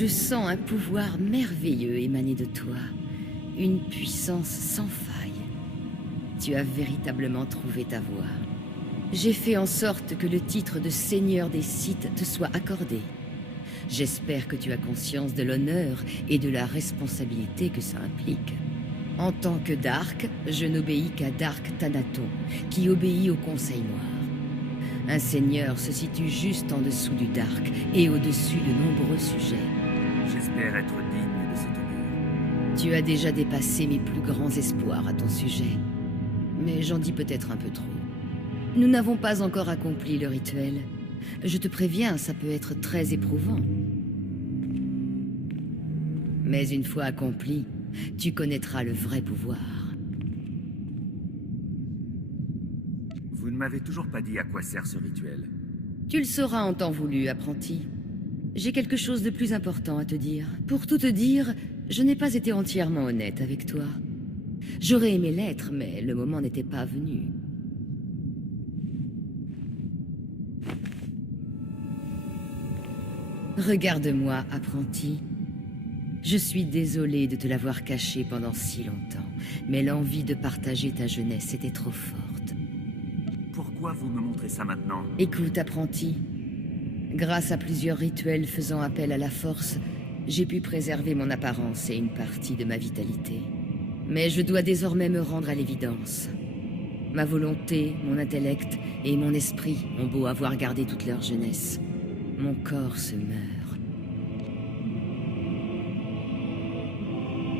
Je sens un pouvoir merveilleux émaner de toi. Une puissance sans faille. Tu as véritablement trouvé ta voie. J'ai fait en sorte que le titre de Seigneur des Sith te soit accordé. J'espère que tu as conscience de l'honneur et de la responsabilité que ça implique. En tant que Dark, je n'obéis qu'à Dark Thanaton, qui obéit au Conseil Noir. Un seigneur se situe juste en dessous du Dark et au-dessus de nombreux sujets. J'espère être digne de cet honneur. Tu as déjà dépassé mes plus grands espoirs à ton sujet. Mais j'en dis peut-être un peu trop. Nous n'avons pas encore accompli le rituel. Je te préviens, ça peut être très éprouvant. Mais une fois accompli, tu connaîtras le vrai pouvoir. Vous ne m'avez toujours pas dit à quoi sert ce rituel. Tu le sauras en temps voulu, apprenti. J'ai quelque chose de plus important à te dire. Pour tout te dire, je n'ai pas été entièrement honnête avec toi. J'aurais aimé l'être, mais le moment n'était pas venu. Regarde-moi, apprenti. Je suis désolée de te l'avoir caché pendant si longtemps, mais l'envie de partager ta jeunesse était trop forte. Pourquoi vous me montrez ça maintenant? Écoute, apprenti. Grâce à plusieurs rituels faisant appel à la force, j'ai pu préserver mon apparence et une partie de ma vitalité. Mais je dois désormais me rendre à l'évidence. Ma volonté, mon intellect et mon esprit ont beau avoir gardé toute leur jeunesse. Mon corps se meurt.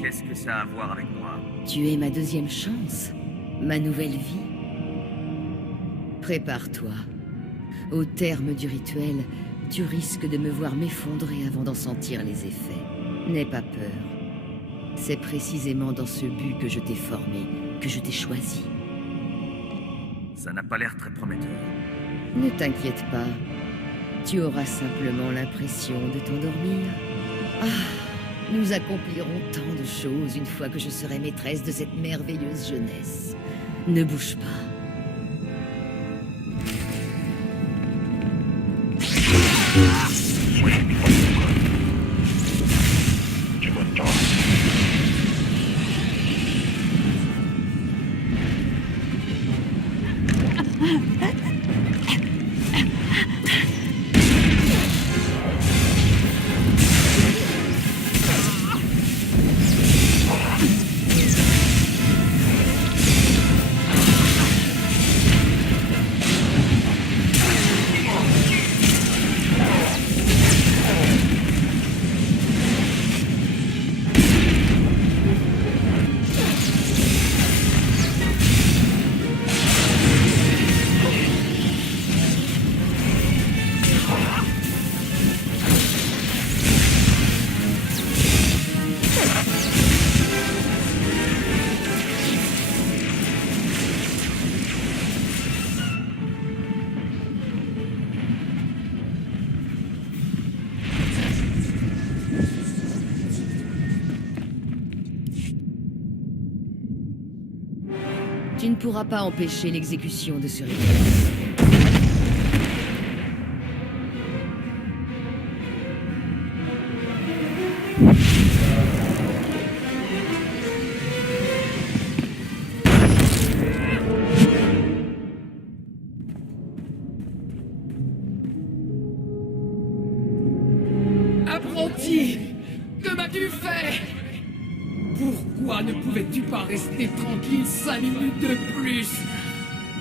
Qu'est-ce que ça a à voir avec moi? Tu es ma deuxième chance, ma nouvelle vie. Prépare-toi. Au terme du rituel, tu risques de me voir m'effondrer avant d'en sentir les effets. N'aie pas peur. C'est précisément dans ce but que je t'ai formé, que je t'ai choisi. Ça n'a pas l'air très prometteur. Ne t'inquiète pas. Tu auras simplement l'impression de t'endormir. Ah, nous accomplirons tant de choses une fois que je serai maîtresse de cette merveilleuse jeunesse. Ne bouge pas. Tu ne pourras pas empêcher l'exécution de ce rituel. Apprenti! Que m'as-tu fait? Pourquoi ne pouvais-tu pas rester tranquille 5 minutes de plus?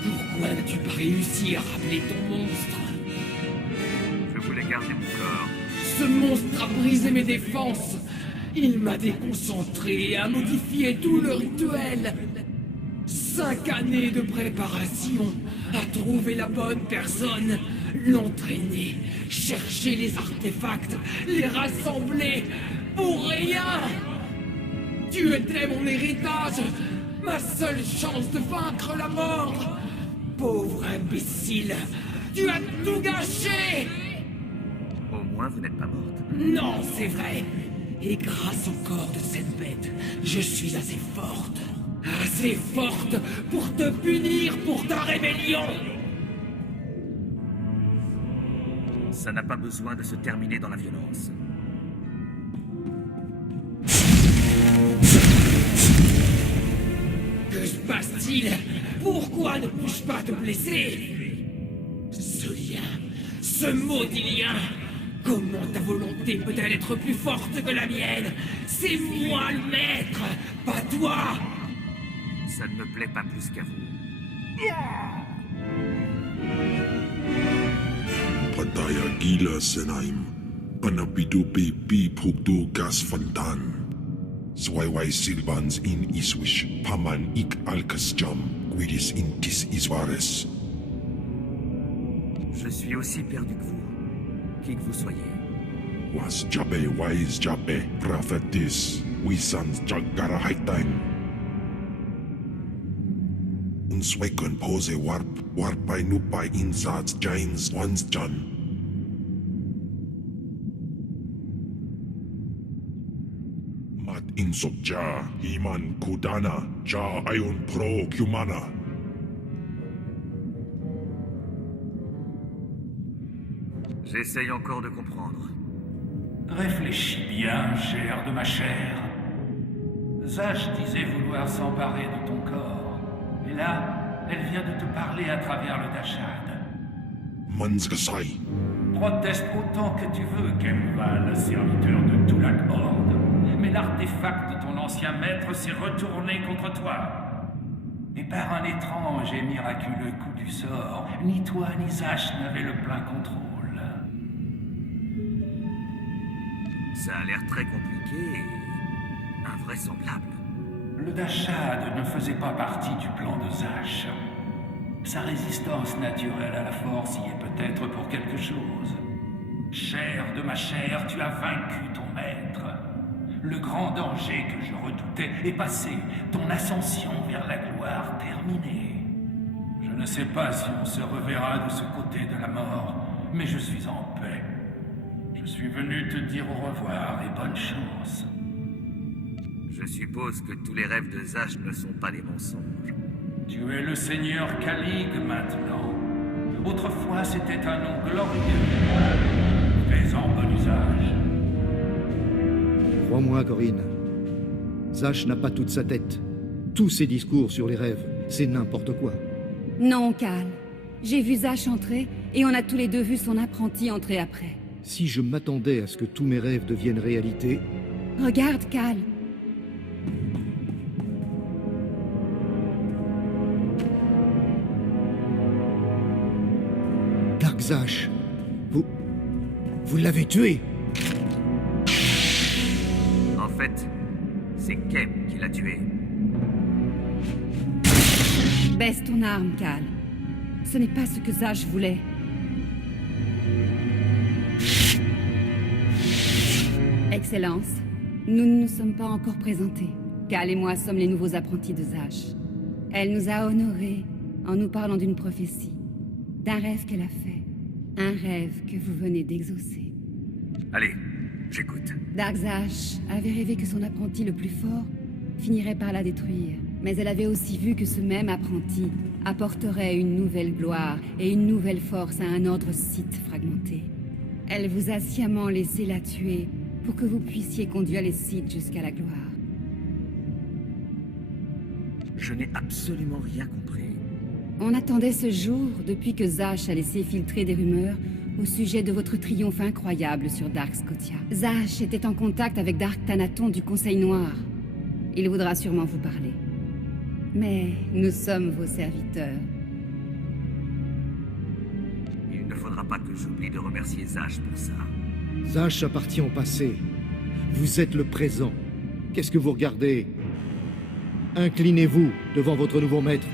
Pourquoi n'as-tu pas réussi à rappeler ton monstre? Je voulais garder mon corps. Ce monstre a brisé mes défenses. Il m'a déconcentré et a modifié tout le rituel. 5 années de préparation à trouver la bonne personne, l'entraîner, chercher les artefacts, les rassembler, pour rien! Tu étais mon héritage, ma seule chance de vaincre la mort. Pauvre imbécile, tu as tout gâché! Au moins, vous n'êtes pas morte. Non, c'est vrai. Et grâce au corps de cette bête, je suis assez forte. Assez forte pour te punir pour ta rébellion! Ça n'a pas besoin de se terminer dans la violence. dit-il? Pourquoi ne puis-je pas te blesser? Ce lien, ce maudit lien, comment ta volonté peut-elle être plus forte que la mienne? C'est moi le maître, pas toi! Ça ne me plaît pas plus qu'à vous. Pataya gila senaim. Panapidu pi pugdu gas fantan. Swaiwai silvans in iswish. Paman ik alkas jam. Guidis in tis isvares. Je suis aussi perdu que vous, qui que vous soyez. Was jabe wise jabe. Prophetis. Wisans jagara haitain. Unsweken pose warp. Warpai nupai insats jains once jan. Mat insok ja. Himan kudana. Ja ayun pro humana. J'essaye encore de comprendre. Réfléchis bien, chair de ma chair. Zash disait vouloir s'emparer de ton corps. Et là, elle vient de te parler à travers le Dashad. Manzgasai. Proteste autant que tu veux, Kemval, serviteur de Tulak Horde. Mais l'artefact de ton ancien maître s'est retourné contre toi. Et par un étrange et miraculeux coup du sort, ni toi ni Zash n'avaient le plein contrôle. Ça a l'air très compliqué et invraisemblable. Le Dashad ne faisait pas partie du plan de Zash. Sa résistance naturelle à la force y est peut-être pour quelque chose. Chair de ma chair, tu as vaincu ton maître. Le grand danger que je redoutais est passé, ton ascension vers la gloire terminée. Je ne sais pas si on se reverra de ce côté de la mort, mais je suis en paix. Je suis venu te dire au revoir et bonne chance. Je suppose que tous les rêves de Zash ne sont pas des mensonges. Tu es le seigneur Kalig maintenant. Autrefois, c'était un nom glorieux. Fais-en bon usage. Crois-moi, Corinne. Zash n'a pas toute sa tête. Tous ses discours sur les rêves, c'est n'importe quoi. Non, Cal. J'ai vu Zash entrer, et on a tous les deux vu son apprenti entrer après. Si je m'attendais à ce que tous mes rêves deviennent réalité... Regarde, Cal. Dark Zash, vous l'avez tué. En fait, c'est Kem qui l'a tué. Baisse ton arme, Cal. Ce n'est pas ce que Zash voulait. Excellence, nous ne nous sommes pas encore présentés. Cal et moi sommes les nouveaux apprentis de Zash. Elle nous a honorés en nous parlant d'une prophétie, d'un rêve qu'elle a fait. Un rêve que vous venez d'exaucer. Allez, j'écoute. Dark Zash avait rêvé que son apprenti le plus fort finirait par la détruire. Mais elle avait aussi vu que ce même apprenti apporterait une nouvelle gloire et une nouvelle force à un ordre Sith fragmenté. Elle vous a sciemment laissé la tuer pour que vous puissiez conduire les Sith jusqu'à la gloire. Je n'ai absolument rien compris. On attendait ce jour depuis que Zash a laissé filtrer des rumeurs au sujet de votre triomphe incroyable sur Dark Scotia. Zash était en contact avec Dark Thanaton du Conseil Noir. Il voudra sûrement vous parler. Mais nous sommes vos serviteurs. Il ne faudra pas que j'oublie de remercier Zash pour ça. Zash appartient au passé. Vous êtes le présent. Qu'est-ce que vous regardez? Inclinez-vous devant votre nouveau maître.